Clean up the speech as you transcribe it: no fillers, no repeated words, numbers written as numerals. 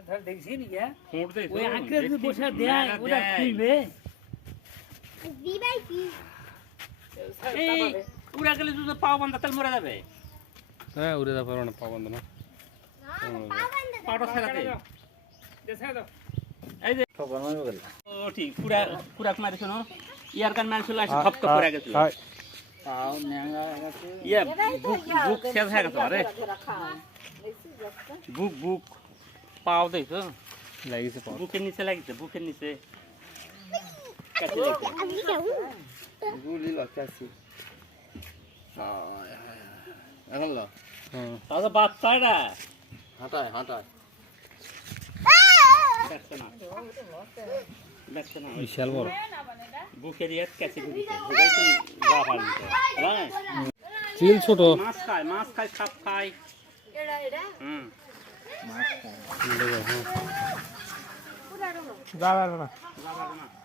ধর দেখছিস নি क्या ফোঁট দেই ওই আঁকড়ে যদি বসে দেয় ওটা খুলবে দিবাই কি এই উড়া গেলে তো পাও বান্ধা তাল মরে যাবে হ্যাঁ উড়ে যা পারো না পা বন্ধ না পাউডার ছাড়া দে দেখা দাও এই যে ঠকানো হয়ে গেল ও ঠিক পুরা পুরা মারিছ না ইয়ার কান মারিছিল আসে খপ খপ করে গেছিল তাও ন্যাংরা গেছে ইয়া বুক বুক শেষ হয়ে গেছে আরে বুক বুক পাও দেখো লাগিছে পা বুকের নিচে লাগিছে বুকের নিচে কাছে লাগিছে গুলি লক্ষ্যাছি এখন ল হ্যাঁ তাহলে বাচ্চাটা হাঁটায় হাঁটায় দেখছে না দেখছে না বিশাল বড় বুকের ইয়াত কাছে ঘুরিছে বুকাইতে যা পারলি হ্যাঁ চিল ছোট মাছ খায় সাপ খায় হুম মাছ খায় দেখো হ্যাঁ দাঁড়া না যাবে না